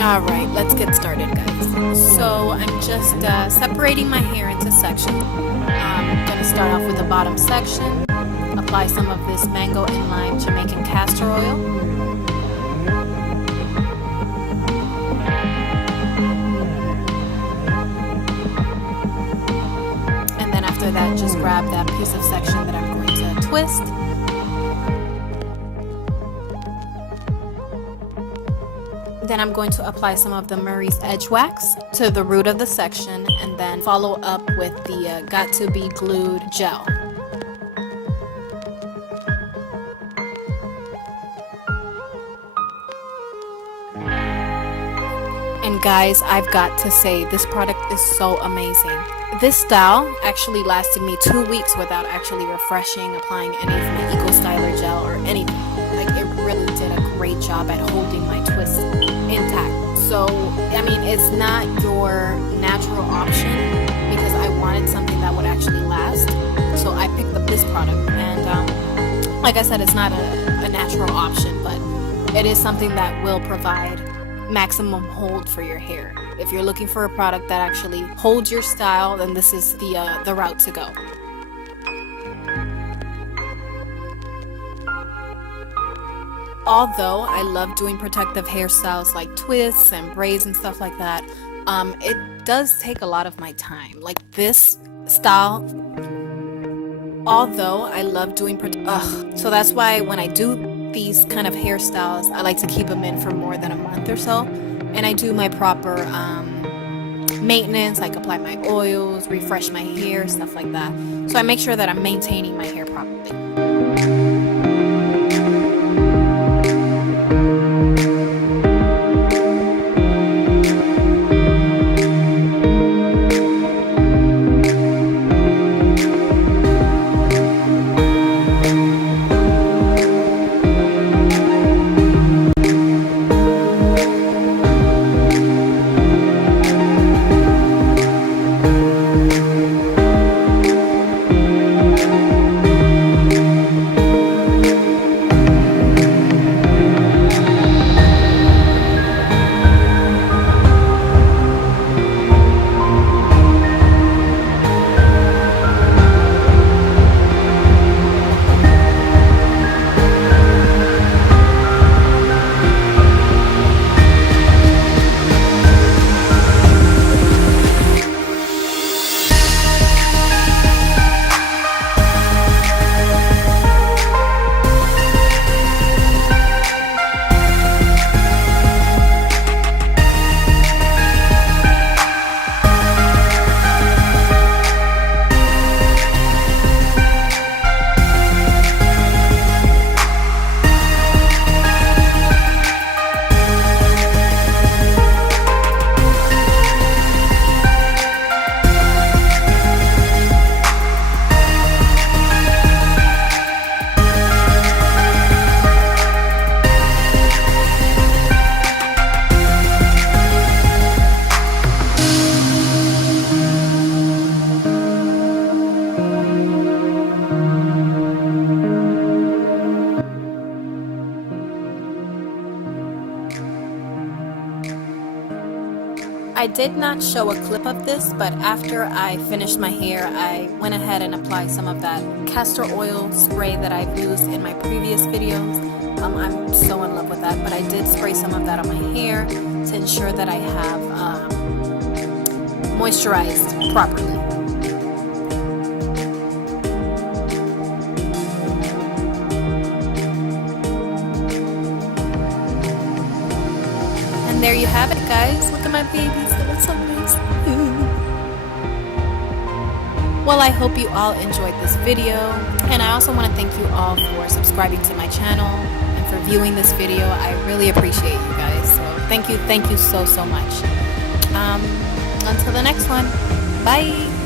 Alright, let's get started, guys. So I'm just separating my hair into sections. I'm going to start off with the bottom section, apply some of this mango and lime Jamaican castor oil. And then after that, just grab that piece of section that I'm going to twist. Then I'm going to apply some of the Murray's Edgewax to the root of the section and then follow up with the Got to Be Glued gel. And guys, I've got to say, this product is so amazing. This style actually lasted me 2 weeks without actually refreshing, applying any of my Eco Styler gel or anything. Like, it really did a great job at holding my twists intact. So, I mean, it's not your natural option because I wanted something that would actually last. So I picked up this product, and like I said, it's not a natural option, but it is something that will provide maximum hold for your hair. If you're looking for a product that actually holds your style, then this is the route to go. Although I love doing protective hairstyles like twists and braids and stuff like that, it does take a lot of my time. Like this style, although I love doing so that's why when I do these kind of hairstyles, I like to keep them in for more than a month or so, and I do my proper maintenance, like apply my oils, refresh my hair, stuff like that. So I make sure that I'm maintaining my hair properly. I did not show a clip of this, but after I finished my hair, I went ahead and applied some of that castor oil spray that I've used in my previous videos. I'm so in love with that, but I did spray some of that on my hair to ensure that I have moisturized properly. And there you have it, guys. Look at my babies. They look so nice. Well, I hope you all enjoyed this video. And I also want to thank you all for subscribing to my channel and for viewing this video. I really appreciate you guys. So thank you so much. Until the next one. Bye.